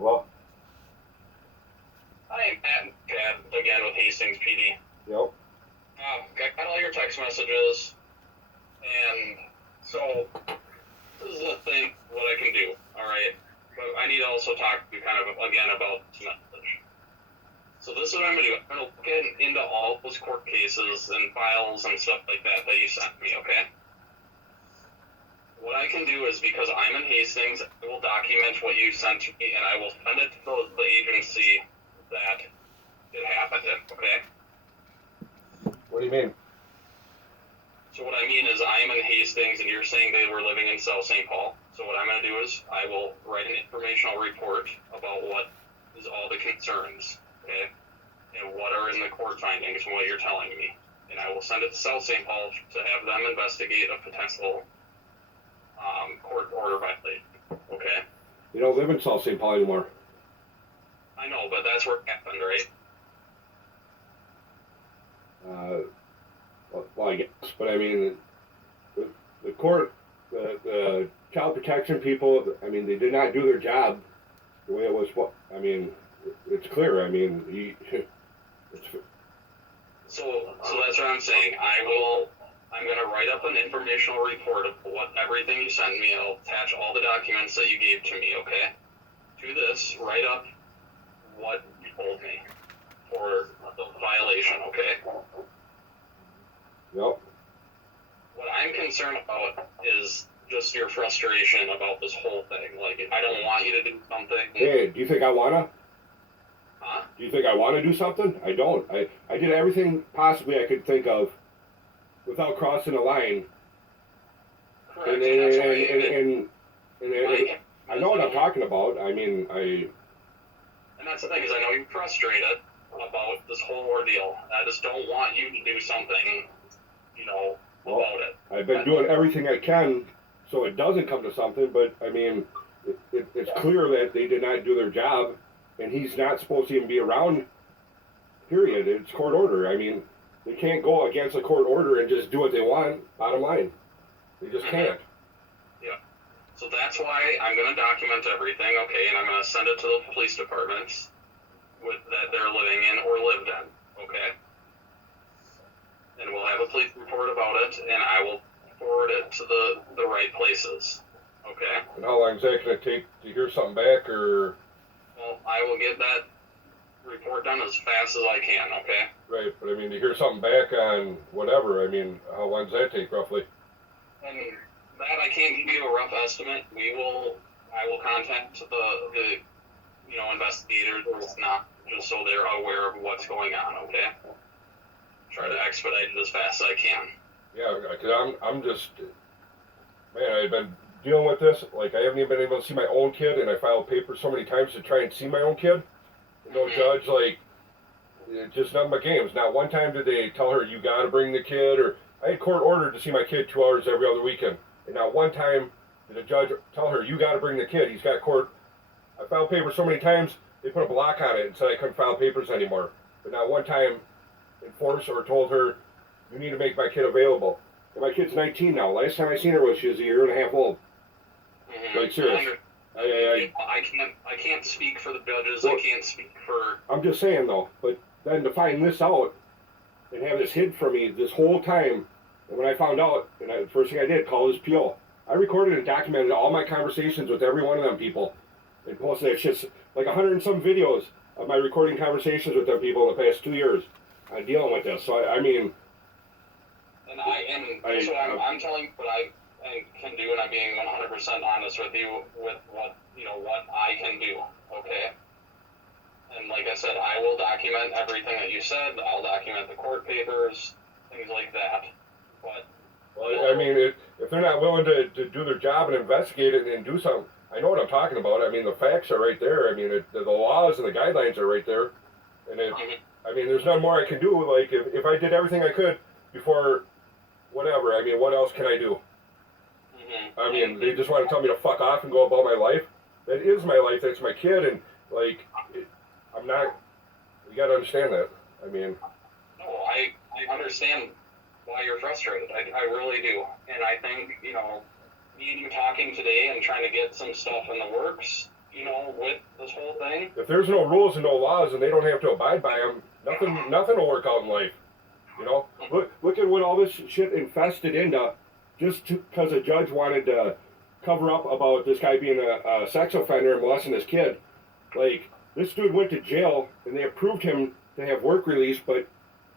Well, Hi, Matt. Again with Hastings PD. yep. Got all your text messages, and so this is the thing, what I can do, alright? But I need to also talk to you kind of, again, about this message. So this is what I'm going to do. I'm going to get into all those court cases and files and stuff like that you sent me, okay? What I can do is, because I'm in Hastings, I will document what you sent me, and I will send it to the agency that it happened in, okay? What do you mean? So what I mean is, I am in Hastings, and you're saying they were living in South St. Paul. So what I'm going to do is, I will write an informational report about what is all the concerns, okay? And what are in the court findings from what you're telling me. And I will send it to South St. Paul to have them investigate a potential court order violation, okay? You don't live in South St. Paul anymore. I know, but that's where it happened, right? Well, I guess, but I mean, the court, the child protection people, I mean, they did not do their job the way it was. I mean, it's clear. I mean, So that's what I'm saying. I'm going to write up an informational report of what everything you sent me. I'll attach all the documents that you gave to me, okay? To this, write up what you told me for the violation, okay? Yep. What I'm concerned about is just your frustration about this whole thing. Like, I don't want you to do something. Hey, do you think I wanna? Huh? Do you think I want to do something? I don't. I did everything possibly I could think of without crossing a line. Correct. And I know what I'm talking about. I mean, And that's the thing, is I know you're frustrated about this whole ordeal. I just don't want you to do something, about it. I've been doing everything I can so it doesn't come to something, but I mean, it's clear that they did not do their job, and he's not supposed to even be around, period. It's court order. I mean, they can't go against a court order and just do what they want, bottom line. They just can't. Yeah. So that's why I'm going to document everything, okay, and I'm going to send it to the police departments that they're living in or lived in, okay? And we'll have a police report about it, and I will forward it to the right places, okay? And how long is that going to take to hear something back, or? Well, I will get that report done as fast as I can, okay? Right, but I mean, to hear something back on whatever, I mean, how long does that take, roughly? And that I can't give you a rough estimate. I will contact the investigators or whatnot, just so they're aware of what's going on, okay? Try to expedite it as fast as I can. Yeah, because I'm just, man, I've been dealing with this. Like, I haven't even been able to see my own kid, and I filed papers so many times to try and see my own kid. No judge, like, just nothing but games. Not one time did they tell her, you got to bring the kid, or I had court ordered to see my kid 2 hours every other weekend. And not one time did a judge tell her, you got to bring the kid. He's got court. I filed papers so many times, they put a block on it and said I couldn't file papers anymore. But not one time enforced or told her, you need to make my kid available. And my kid's 19 now. Last time I seen her was she was a year and a half old. Like, serious. I can't speak for the judges. Well, I can't speak for... I'm just saying, though. But then to find this out and have this hid from me this whole time, and when I found out, the first thing I did, call his PO. I recorded and documented all my conversations with every one of them people and posted that shit, like 100 and some videos of my recording conversations with them people in the past 2 years dealing with this. So, I mean... I'm telling you what I can do, and I'm being 100% honest with you with what I can do, okay? And like I said, I will document everything that you said. I'll document the court papers, things like that. But well, I mean, if they're not willing to do their job and investigate it and do something, I know what I'm talking about. I mean, the facts are right there. I mean, the laws and the guidelines are right there. And I mean, there's nothing more I can do. Like, if I did everything I could before whatever, I mean, what else can I do? I mean, they just want to tell me to fuck off and go about my life. That is my life. That's my kid. And, like, I'm not... You got to understand that. I mean... No, I understand why you're frustrated. I really do. And I think, me and you talking today and trying to get some stuff in the works, with this whole thing. If there's no rules and no laws and they don't have to abide by them, nothing will work out in life. You know, look at what all this shit infested into, just because a judge wanted to cover up about this guy being a sex offender and molesting his kid. Like, this dude went to jail and they approved him to have work release, but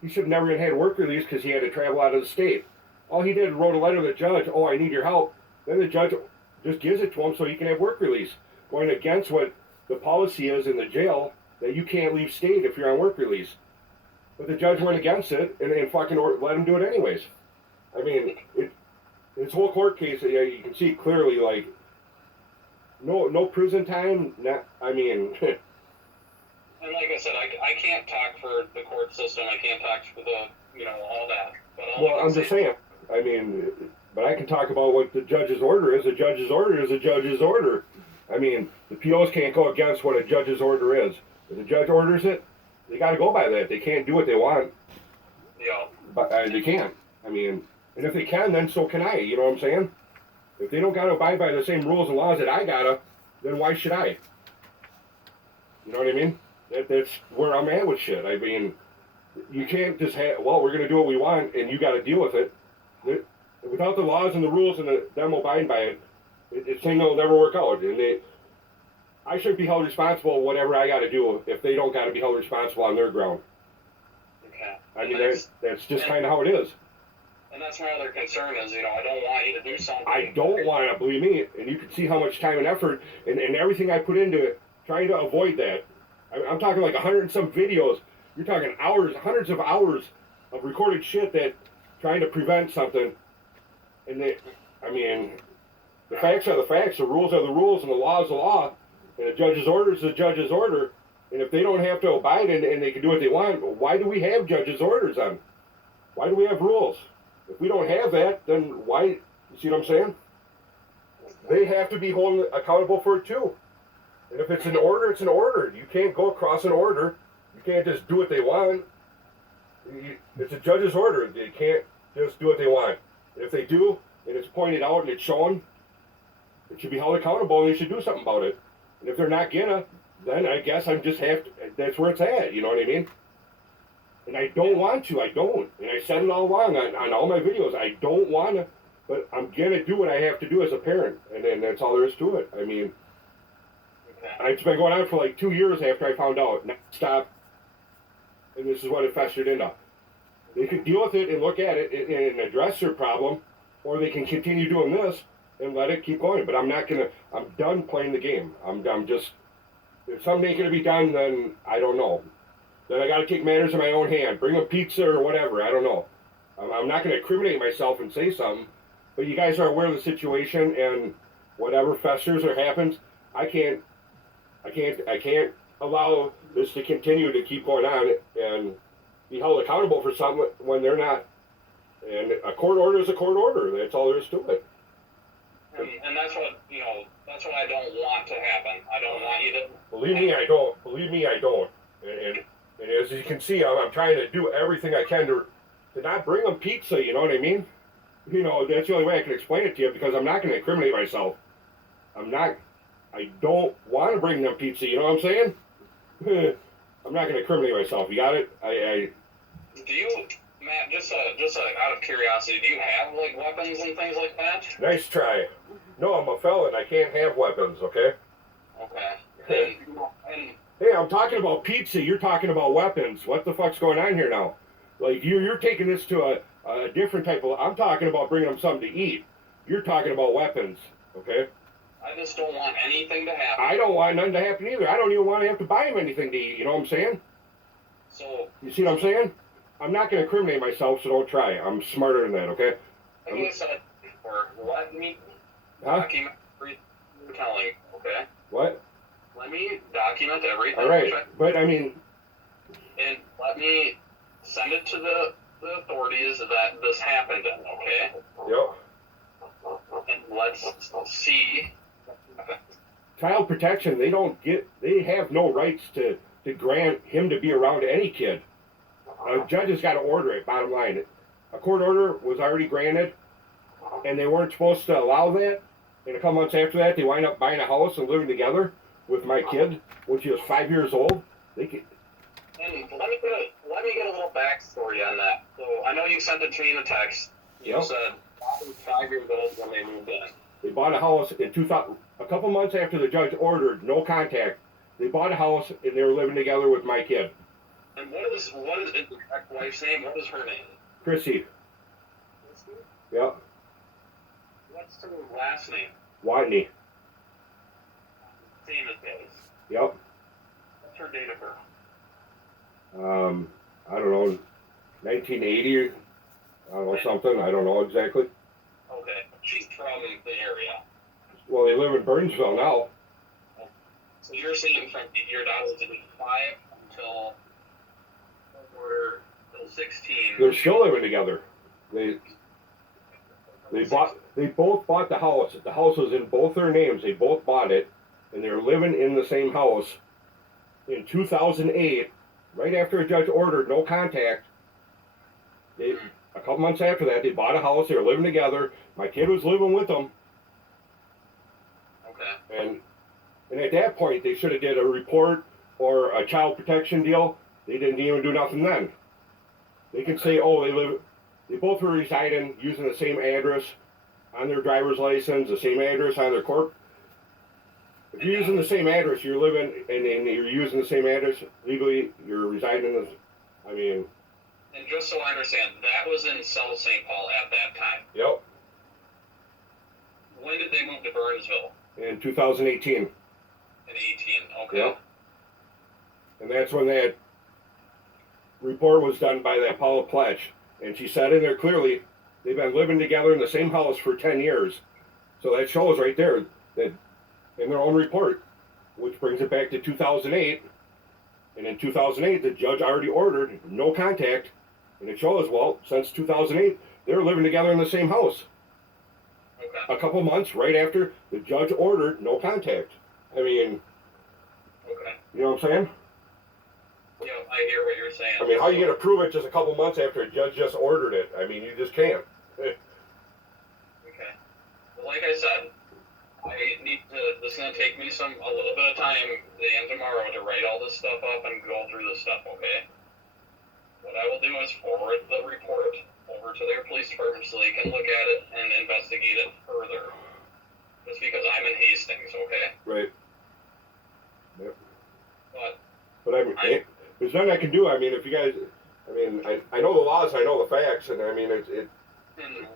he should have never even had work release because he had to travel out of the state. All he did was wrote a letter to the judge, oh, I need your help. Then the judge just gives it to him so he can have work release, going against what the policy is in the jail, that you can't leave state if you're on work release. But the judge went against it and fucking let him do it anyways. I mean, this whole court case, you can see clearly, like, no prison time. I mean, and like I said, I can't talk for the court system. I can't talk for the, all that. But well, I'm just saying. I mean, but I can talk about what the judge's order is. A judge's order is a judge's order. I mean, the POs can't go against what a judge's order is. If the judge orders it, they got to go by that. They can't do what they want. Yeah. But they can't. I mean, and if they can, then so can I. You know what I'm saying? If they don't got to abide by the same rules and laws that I gotta, then why should I? You know what I mean? That's where I'm at with shit. I mean, you can't just have, well, we're going to do what we want, and you got to deal with it. Without the laws and the rules and them abiding by it, this thing will never work out. And I shouldn't be held responsible for whatever I got to do if they don't got to be held responsible on their ground. Okay. I mean, that's just kind of how it is. And that's my other concern is, I don't want you to do something. I don't want to, believe me, and you can see how much time and effort and everything I put into it, trying to avoid that. I'm talking like 100 and some videos. You're talking hours, hundreds of hours of recorded shit that trying to prevent something. And the facts are the facts, the rules are the rules, and the law is the law. And the judge's order is the judge's order. And if they don't have to abide and they can do what they want, why do we have judge's orders then? Why do we have rules? If we don't have that, then why? You see what I'm saying? They have to be held accountable for it too. And if it's an order, it's an order. You can't go across an order. You can't just do what they want. It's a judge's order. They can't just do what they want. And if they do, and it's pointed out and it's shown, it should be held accountable and they should do something about it. And if they're not gonna, then I guess I'm just that's where it's at, you know what I mean? And I don't want to, I don't. And I said it all along on all my videos, I don't want to, but I'm gonna do what I have to do as a parent. And then that's all there is to it. I mean, it's been going on for like 2 years after I found out. Stop. And this is what it festered into. They could deal with it and look at it and address their problem, or they can continue doing this and let it keep going. But I'm not gonna. I'm done playing the game. I'm just. If something ain't gonna be done, then I don't know. Then I got to take matters in my own hand. Bring them pizza or whatever. I don't know. I'm not gonna incriminate myself and say something. But you guys are aware of the situation, and whatever festers or happens, I can't allow this to continue to keep going on and be held accountable for something when they're not. And a court order is a court order. That's all there is to it. And that's what, that's what I don't want to happen. I don't want you to... Believe me, I don't. Believe me, I don't. And as you can see, I'm trying to do everything I can to not bring them pizza, you know what I mean? That's the only way I can explain it to you, because I'm not going to incriminate myself. I don't want to bring them pizza, you know what I'm saying? I'm not going to incriminate myself. You got it? Do you, Matt, just out of curiosity, do you have, like, weapons and things like that? Nice try. No, I'm a felon. I can't have weapons, okay? Okay. And hey, I'm talking about pizza. You're talking about weapons. What the fuck's going on here now? Like, you're taking this to a different type of... I'm talking about bringing them something to eat. You're talking about weapons, okay? I just don't want anything to happen. I don't want nothing to happen either. I don't even want to have to buy them anything to eat. You know what I'm saying? So... You see what I'm saying? I'm not going to incriminate myself, so don't try. I'm smarter than that, okay? Like I said before, let me document everything you're telling, okay? What? Let me document everything. All right, but I mean... And let me send it to the authorities that this happened in, okay? Yep. And let's see. Child protection, they have no rights to grant him to be around any kid. A judge has got to order it, bottom line. A court order was already granted, and they weren't supposed to allow that. And a couple months after that, they wind up buying a house and living together. with my kid when she was 5 years old. They could. And let me get a little backstory on that. So I know you sent it to me in a text. You said I was 5 years old when they moved in. They bought a house in 2000, a couple months after the judge ordered no contact. They bought a house and they were living together with my kid. And what is the ex-wife's name? What is her name? Chrissy. Christy? Yep. What's her last name? Watney. Same as his. Yep. What's her date of birth? I don't know, 1980. I don't know, something. I don't know exactly. Okay. She's from the area. Well, they live in Burnsville now. So you're saying from your daughter was 5 until 16. They're still living together. They both bought the house. The house was in both their names. They both bought it, and they're living in the same house. In 2008, right after a judge ordered no contact, a couple months after that, they bought a house. They were living together. My kid was living with them. Okay. And at that point, they should have did a report or a child protection deal. They didn't even do nothing then. They can say, oh, they both were residing using the same address on their driver's license, the same address on their court. If you're using the same address, you're living, and you're using the same address legally, you're residing in this, I mean. And just so I understand, that was in South St. Paul at that time. Yep. When did they move to Burnsville? In 2018. In 18, okay. Yep. And that's when that report was done by that Paula Pledge. And she said in there clearly, they've been living together in the same house for 10 years. So that shows right there that in their own report, which brings it back to 2008. And in 2008, the judge already ordered no contact. And it shows, well, since 2008, they were living together in the same house. Okay. A couple months right after the judge ordered no contact. I mean, okay. You know what I'm saying? Yeah, I hear what you're saying. I mean, how are you going to prove it just a couple months after a judge just ordered it? I mean, you just can't. Okay. Well, like I said, this is going to take me a little bit of time today and tomorrow to write all this stuff up and go through this stuff, okay? What I will do is forward the report over to their police department so they can look at it and investigate it further. Just because I'm in Hastings, okay? Right. Yep. But I mean, there's nothing I can do. I mean, if you guys, I mean, I know the laws, I know the facts, and I mean, it. And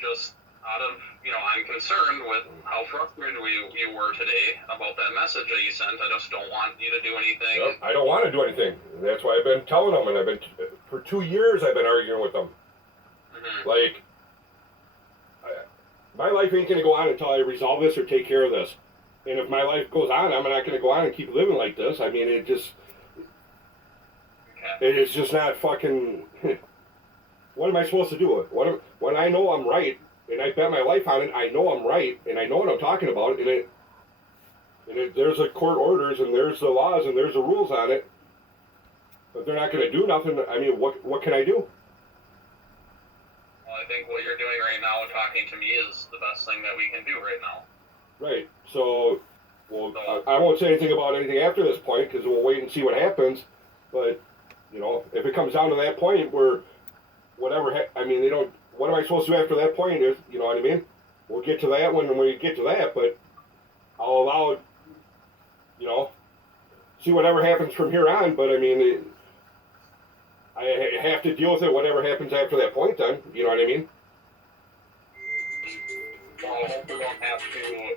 just out of, I'm concerned with how frustrated you were today about that message that you sent. I just don't want you to do anything. Yep, I don't want to do anything. And that's why I've been telling them, and for 2 years I've been arguing with them. Mm-hmm. Like, my life ain't going to go on until I resolve this or take care of this. And if my life goes on, I'm not going to go on and keep living like this. I mean, it's just not fucking. What am I supposed to do? When I know I'm right, and I bet my life on it, I know I'm right, and I know what I'm talking about, and there's a court orders, and there's the laws, and there's the rules on it, but they're not going to do nothing. I mean, what can I do? Well, I think what you're doing right now, talking to me, is the best thing that we can do right now. Right. So, well, I won't say anything about anything after this point because we'll wait and see what happens. But, if it comes down to that point where whatever, I mean, they don't, what am I supposed to do after that point? If, you know what I mean? We'll get to that when we get to that, but I'll allow it, see whatever happens from here on. But, I mean, I have to deal with it, whatever happens after that point then. You know what I mean? Well, hopefully we don't have to.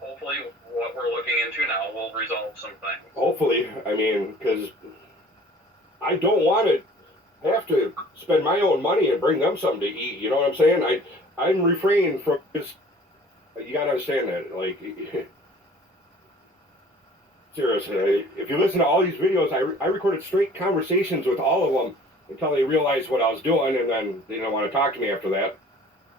Hopefully, what we're looking into now will resolve some things. Hopefully, I mean, because I don't want to have to spend my own money and bring them something to eat. You know what I'm saying? I'm refraining from this. You gotta understand that. Like, seriously, if you listen to all these videos, I recorded straight conversations with all of them until they realized what I was doing, and then they didn't want to talk to me after that.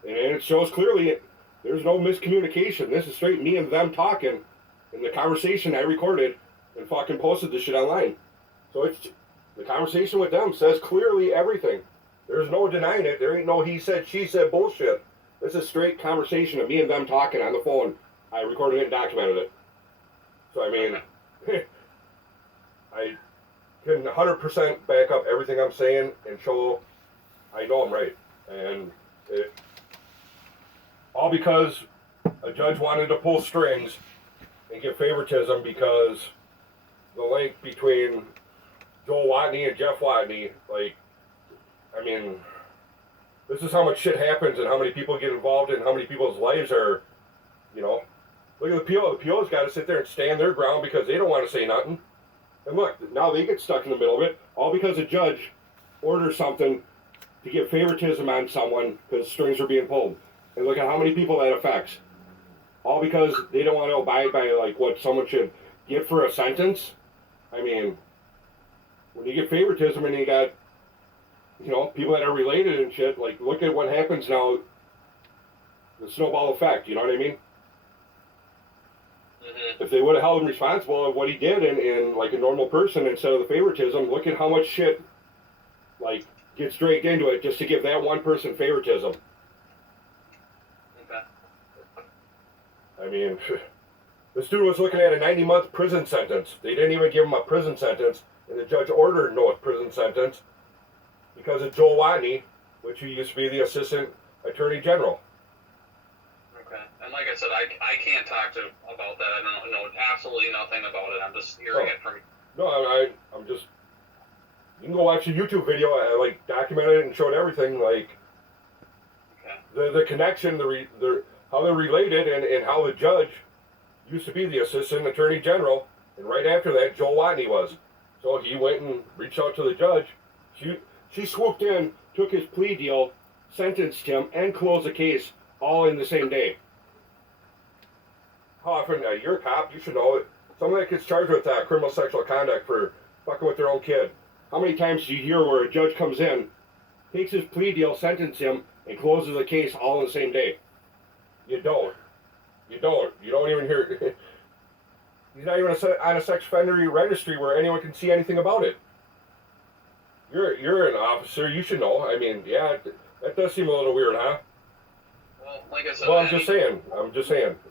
And it shows clearly. There's no miscommunication. This is straight me and them talking in the conversation I recorded and fucking posted this shit online. So it's the conversation with them says clearly everything. There's no denying it. There ain't no he said, she said bullshit. This is straight conversation of me and them talking on the phone. I recorded it and documented it. So I mean, I can 100% back up everything I'm saying and show I know I'm right, and all because a judge wanted to pull strings and give favoritism because the link between Joel Watney and Jeff Watney, like, I mean, this is how much shit happens and how many people get involved and how many people's lives are, you know. Look at the PO. The PO's got to sit there and stand their ground because they don't want to say nothing. And look, now they get stuck in the middle of it, all because a judge orders something to give favoritism on someone because strings are being pulled. And look at how many people that affects. All because they don't want to abide by like what someone should get for a sentence. I mean, when you get favoritism and you got, you know, people that are related and shit, like look at what happens now, the snowball effect, you know what I mean? Mm-hmm. If they would have held him responsible of what he did and like a normal person instead of the favoritism, look at how much shit like gets dragged into it just to give that one person favoritism. Okay. I mean, this dude was looking at a 90-month prison sentence. They didn't even give him a prison sentence, and the judge ordered no prison sentence because of Joel Watney, which he used to be the assistant attorney general. Okay. And like I said, I can't talk to about that. I don't know absolutely nothing about it. I'm just hearing it from you. No, I'm just. You can go watch a YouTube video. I like documented it and showed everything. Like the connection, how they're related, and how the judge used to be the assistant attorney general, and right after that, Joel Watney was. So he went and reached out to the judge. She swooped in, took his plea deal, sentenced him, and closed the case all in the same day. How often, you're a cop, you should know it. Someone that gets charged with criminal sexual conduct for fucking with their own kid. How many times do you hear where a judge comes in, takes his plea deal, sentences him, and closes the case all in the same day? You don't. You don't even hear. He's not even on a sex offender registry where anyone can see anything about it. You're an officer. You should know. I mean, yeah, that does seem a little weird, huh? Well, like I said, well, I'm just saying.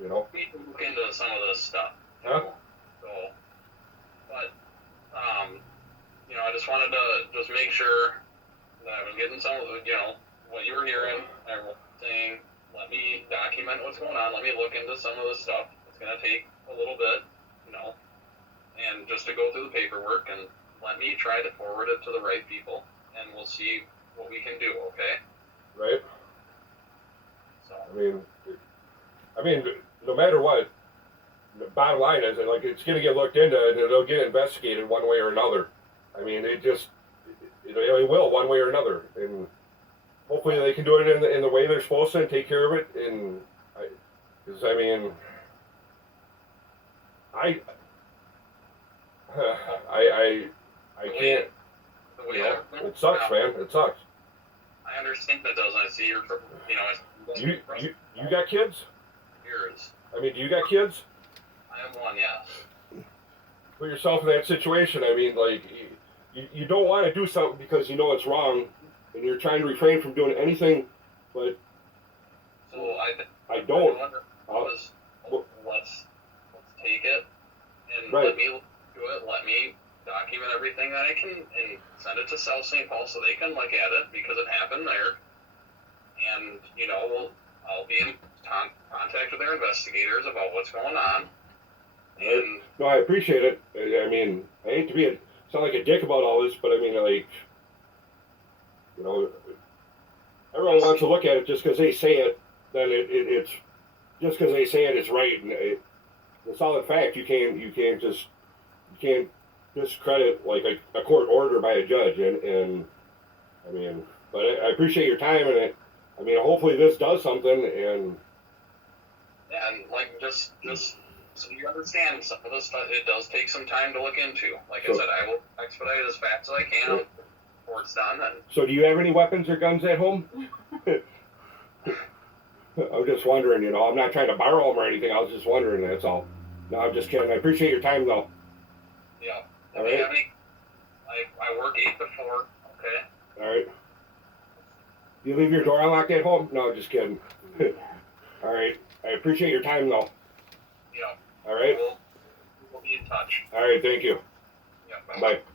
You know. We can look into some of this stuff. Huh? So, but you know, I just wanted to just make sure that I was getting some of the, you know, what you were hearing. I was saying, let me document what's going on. Let me look into some of this stuff. It's gonna take a little bit, you know, and just to go through the paperwork, and let me try to forward it to the right people, and we'll see what we can do. Okay? Right. So. I mean, no matter what, the bottom line is, like, it's going to get looked into, and it'll get investigated one way or another. I mean, it will one way or another, and hopefully they can do it in the way they're supposed to and take care of it. And because I can't. You know, it sucks, man. It sucks. I understand it does. I see your, you know. You got kids? Yours. I mean, do you got kids? I have one, yes. Put yourself in that situation. I mean, like, you don't want to do something because you know it's wrong, and you're trying to refrain from doing anything, but so I don't. Let's take it and right. Let me do it. Let me document everything that I can and send it to South St. Paul so they can look at it because it happened there. And you know, I'll be in contact with their investigators about what's going on. And no, I appreciate it. I mean, I hate to sound like a dick about all this, but I mean, like, you know, everyone wants to look at it just because they say it. Then it's just because they say it, it's right. And the solid fact, you can't discredit like a court order by a judge. And I mean, but I appreciate your time, and I mean, hopefully this does something. And yeah, and like just so you understand, some of this stuff, it does take some time to look into. Like I said, I will expedite it as fast as I can before it's done. And so, do you have any weapons or guns at home? I'm just wondering, you know. I'm not trying to borrow them or anything. I was just wondering, that's all. No, I'm just kidding. I appreciate your time, though. Yeah. All right. I work 8 to 4, okay? All right. You leave your door unlocked at home? No, just kidding. All right. I appreciate your time, though. Yeah. All right. We'll much. All right, thank you. Yeah, bye. Bye.